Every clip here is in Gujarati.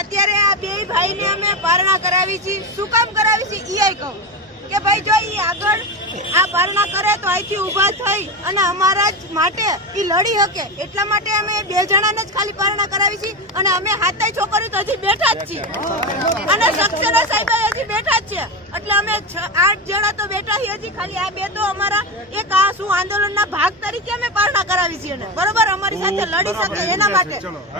અત્યારે આ બે ભાઈને અમે પારણા કરાવી છે. શું કામ કરાવી છે? ઈ આઈ કહું. કે ભાઈ જો ઈ આગળ આ પારણા કરે તો અહીંથી ઊભા થઈ અને અમારા જ માટે ઈ લડી શકે એટલા માટે અમે બે જણાને જ ખાલી પારણા કરાવી છે અને અમે હાથે છોકરીઓ તો હજી બેઠા જ છીએ. અને સક્સેના સાહેબ હજી બેઠા જ છે. એટલે અમે આઠ જણા તો બેઠા છીએ હજી. ખાલી આ બે તો અમારા એક આ શું આંદોલનના ભાગ તરીકે અમે પારણા કરાવી છીએ. બરોબર? અમારી સાથે લડી શકે એના માટે.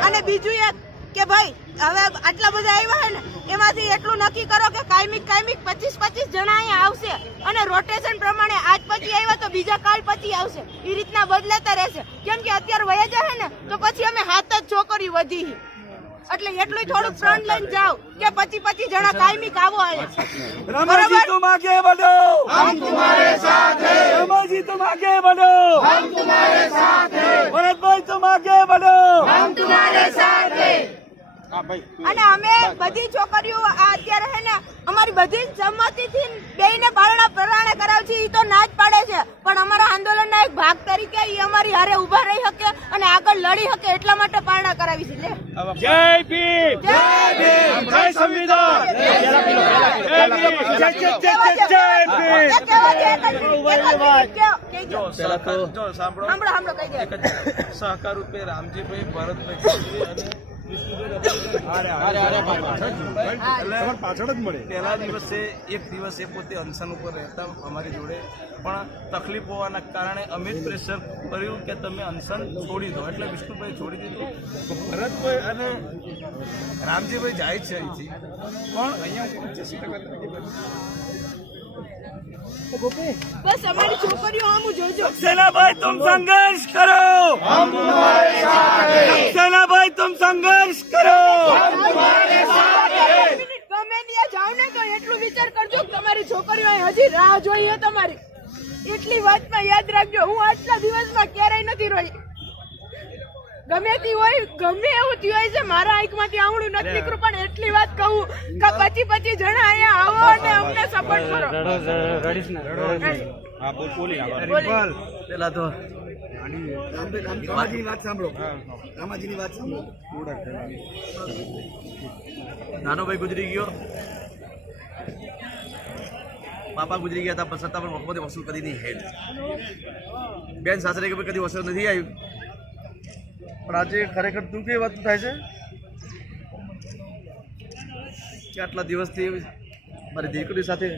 અને બીજું એક કે ભાઈ હવે આટલા બધા આવ્યા છે ને એમાંથી એટલું નક્કી કરો કે કાયમિક કાયમિક પચીસ પચીસ જણા અહીંયા આવશે. અને રોટેશન પ્રમાણે આજ પછી આવ્યા તો બીજા કાલ પછી આવશે. એ રીતના બદલાતા રહેશે. કેમ કે અત્યારે વયા જાય ને તો પછી અમે હાથ જ છોકરી વધી. એટલે એટલું થોડું ફ્રન્ટ લઈને જાવ કે પછી પછી જણા કાયમિક કાવો આવે રમાજી તુમ આગે બઢો હમ તુમારે સાથ. હે રમાજી તુમ આગે બઢો હમ તુમારે સાથ. ભરતભાઈ તુમ આગે બઢો હમ તુમારે સાથ. અને અમે બધી છોકરીઓ અત્યારે છે ને અમારી બધી બે ને પારણા પરાણા કરાવે છે એ તો ના જ પાડે છે પણ અમારા આંદોલનના એક ભાગ તરીકે એ અમારી હારે ઊભા રહી શકે અને આગળ લડી શકે એટલા માટે પારણા કરાવી છે જય ભીમ સહકાર રૂપે રામજીભાઈ ભરતભાઈ પાછળ દિવસે પોતે અનશન ઉપર રહેતા અમારી જોડે. પણ તકલીફ હોવાના કારણે અમે જ પ્રેશર કર્યું કે તમે અનશન છોડી દો. એટલે વિષ્ણુભાઈ છોડી દીધું. ભરતભાઈ અને રામજીભાઈ જાય છે અહીંથી. પણ અહીંયા બસ અમારી છોકરીઓ સંઘર્ષ કરો. तुम संघर्ष करो हम तुम्हारे साथ हैं सेना भाई तुम संघर्ष करो ગમે ત્યાં જાવ ને તો એટલું વિચાર કરજો કે તમારી છોકરીઓ અહીં હજી રાહ જોઈ છે તમારી એટલી વાતમાં યાદ રાખજો હું આટલા દિવસમાં ક્યારેય નથી રોઈ ગમે તે હોય ગમે એવું થયું હોય છે મારા આંખમાંથી આવડું નથી નીકળું પણ એટલી વાત કહું કે પચી પચી જણા અહીંયા આવો અને અમને સપોર્ટ કરો. બોલી. પેલા તો રામાજીની વાત સાંભળો. રામાજીની વાત સાંભળો. નાનો ભાઈ ગુજરી ગયો. પાપા ગુજરી ગયા હતા પણ છતાં પણ મોહમ્મદે વસૂલ કરી નહીં. હેડ બેન સાસરે કે ભાઈ કદી વસૂલ નથી આવ્યું? પણ આજે ખરેખર દુઃખ એ વાત થાય છે? કે આટલા દિવસથી મારી દીકરી સાથે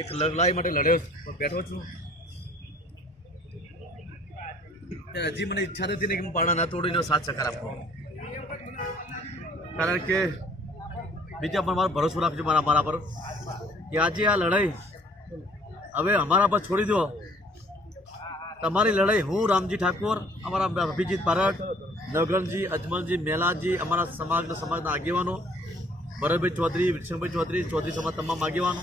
એક લડાઈ માટે લડ્યો બેઠો છું. હજી મને ઈચ્છા નથી ને કે હું પાણા ના તોડીને સાથ સહકાર આપો. કારણ કે બીજા પણ મારો ભરોસો રાખજો મારા મારા પર. કે આજે આ લડાઈ હવે અમારા પર છોડી દો. તમારી લડાઈ હું રામજી ઠાકોર, અમારા અભિજીત બારડ નવગણજી, અજમલજી, મેલાજી, અમારા સમાજના સમાજના આગેવાનો, ભરતભાઈ ચૌધરી વિષ્ણુભાઈ ચૌધરી ચૌધરી સમાજ તમામ આગેવાનો,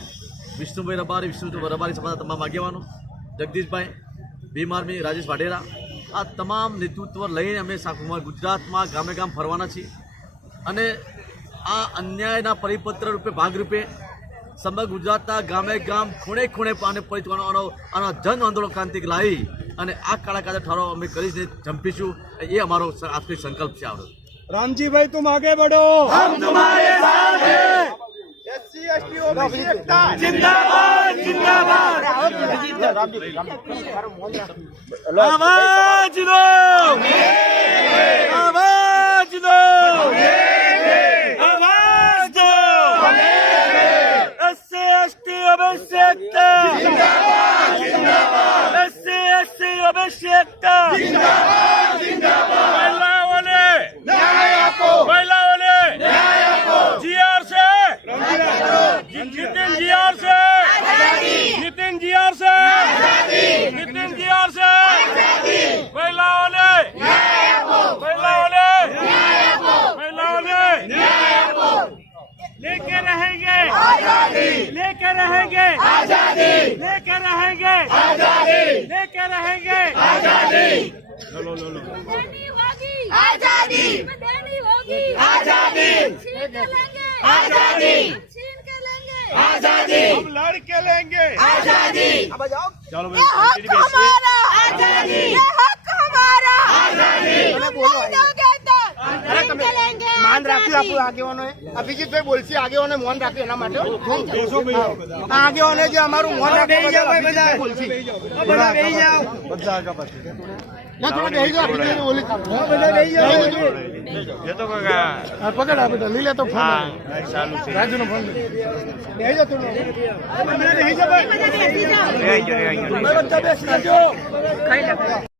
વિષ્ણુભાઈ રબારી વિષ્ણુ રબારી સમાજના તમામ આગેવાનો, જગદીશભાઈ, ભીમ આર્મી, રાજેશ વાઢેરા, આ તમામ નેતૃત્વ લઈને અમે ગુજરાતમાં ગામે ગામ ફરવાના છીએ. અને આ અન્યાયના પરિપત્ર રૂપે, ભાગરૂપે સમગ્ર ગુજરાતના ગામે ગામ ખૂણે ખૂણે પાને પરિચવાનો જન આંદોલન ક્રાંતિક લાવી. અને આ કાળા કાદર ઠરાવ અમે કરીને જંપીશું એ અમારો આજથી સંકલ્પ છે આવડો રામજીભાઈ તું આગે બઢો હમ તુમ્હારે સાથ. હૈ એસસી આવશ્યકતા મહિલાઓને. મહિલાઓને. જીઆર છે જીતેન જીઆર છે જીતેન જીઆર છે જીતેન જીઆર છે મહિલાઓને. મહિલાઓને. મહિલાઓને. લેકે રહેંગે. લેકે રહેંગે. देनी होगी आजादी देनी होगी आजादी छीन के लेंगे आजादी छीन के लेंगे आजादी हम लड़के लेंगे चलो ये हक हमारा आजादी આપણું આગેવાનોએ અભિજીતભાઈ બોલશે આગેવાને મૌન રાખ્યું એના માટે. આ આગેવાને જે અમારું મૌન રાખ્યું બોલશે. ના, બેસી જાઓ, ફોન ફોન. બધા બેસી. બધા બેસી જજો